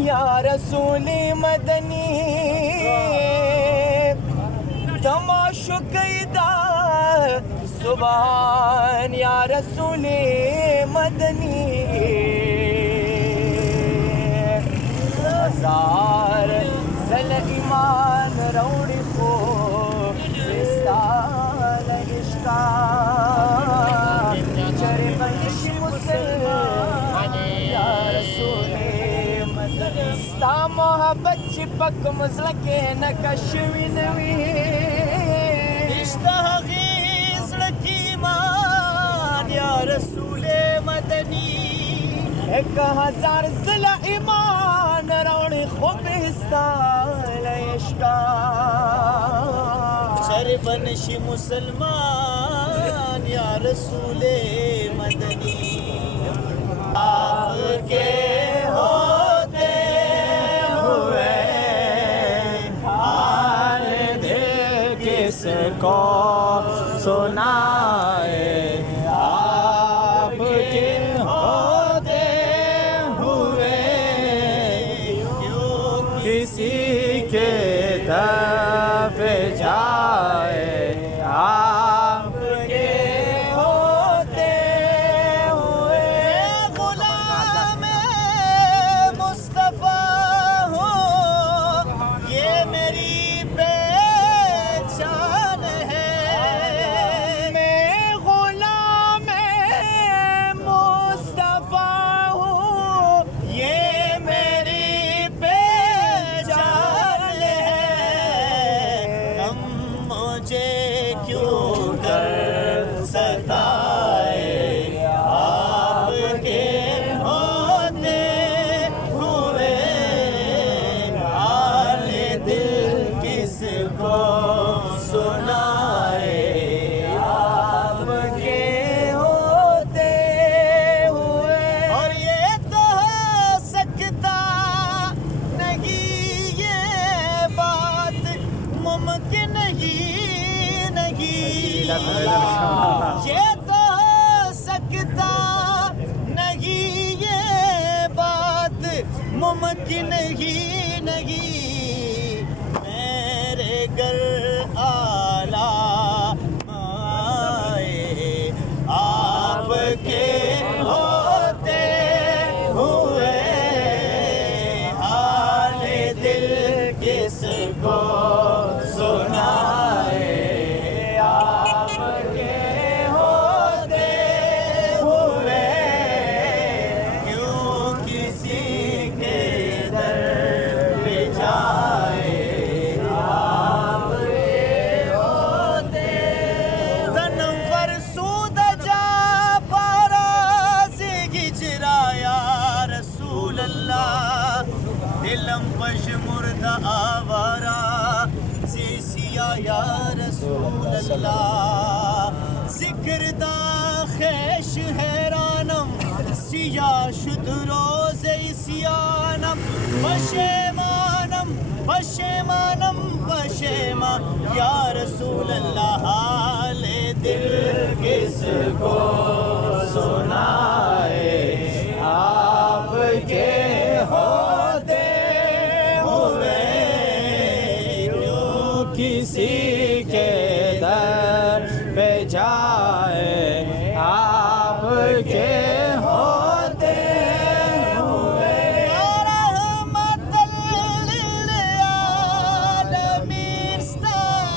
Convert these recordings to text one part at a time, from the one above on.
یا رسول مدنی تماشو قیدہ سبحان یا رسول مدنی ہزار زل ایمان روڑی خو رستال عشقا چرے بنش مسلمان یا رسول مدنی ستا محبت چپک مزلکے نکشوی نوی اشتہ غیز لکی ایمان یا رسول مدنی ایک ہزار ضلع ایمان روڑی خوب استال عشقا چر بنشی مسلمان یا رسول مدنی آپ کے ہوتے ہوئے حال دل کس کو سنائے آپ کے ہوتے ہوئے کسی کے طرف جائے آپ کے ہوتے ہوئے غلام مصطفیٰ ہو یہ میری پہچان ہے میں غلام مصطفیٰ ہوں یہ میری پہچان ہے ہم مجھے کیوں کر ستائے آپ کے ہوتے ہوئے حال دل کس کو سنائے آپ کے ہوتے ہوئے اور یہ تو ہو سکتا نہیں یہ بات ممکن ہی نہیں یہ تو ہو سکتا نہیں یہ بات ممکن ہی نہیں میرے گھر آلہ آئے آپ کے ہوتے ہوئے حال دل کس کو سنائے آپ کے ہوتے ہوئے کیوں کسی کے در پہ جائے آپ کے ہوتے تن فرسود جا پارا سے گجرا یا رسول اللہ دلم پش مردہ آوارا سیسیا یا رسول اللہ ذکر دا خیش حیرانم سیاہ شد روز اسیانم پشیمانم پشیمانم پشیمان یا رسول اللہ حال دل کس کو سنائے آپ کے ہوتے ہوئے کیوں کسی کے در پہ جائے آپ کے ہوتے ہوئے رحمت للعالمین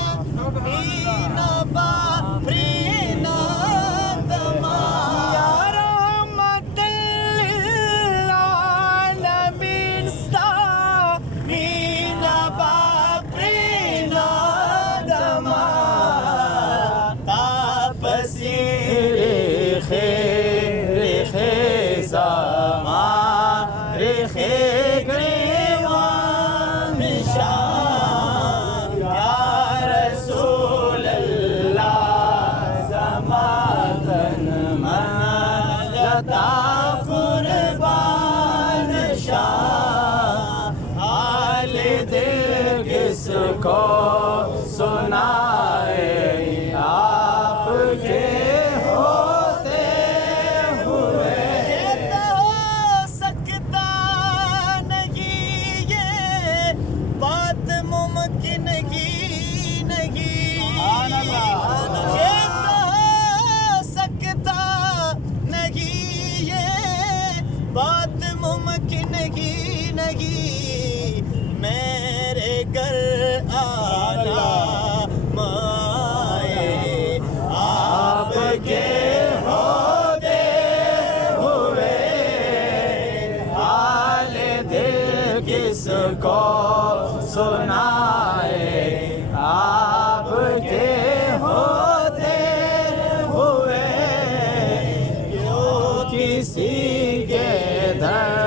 استعین بابرینا دما یا رحمت للعالمین استعین بابرینا دما تاپسیر خیر خیزاما ریخی گریوان شان یا رسول اللہ زماتن من لتا قربان شان حال دل کس کو سنائے آپ کے ہوتے ہوئے یہ تو ہو سکتا نہیں بات ممکن ہی نہیں میرے گھر آنا مائے آپ کے ہوتے ہوئے حال دل کس کو سنائے آپ کے ہوتے ہوئے کیوں کسی کے در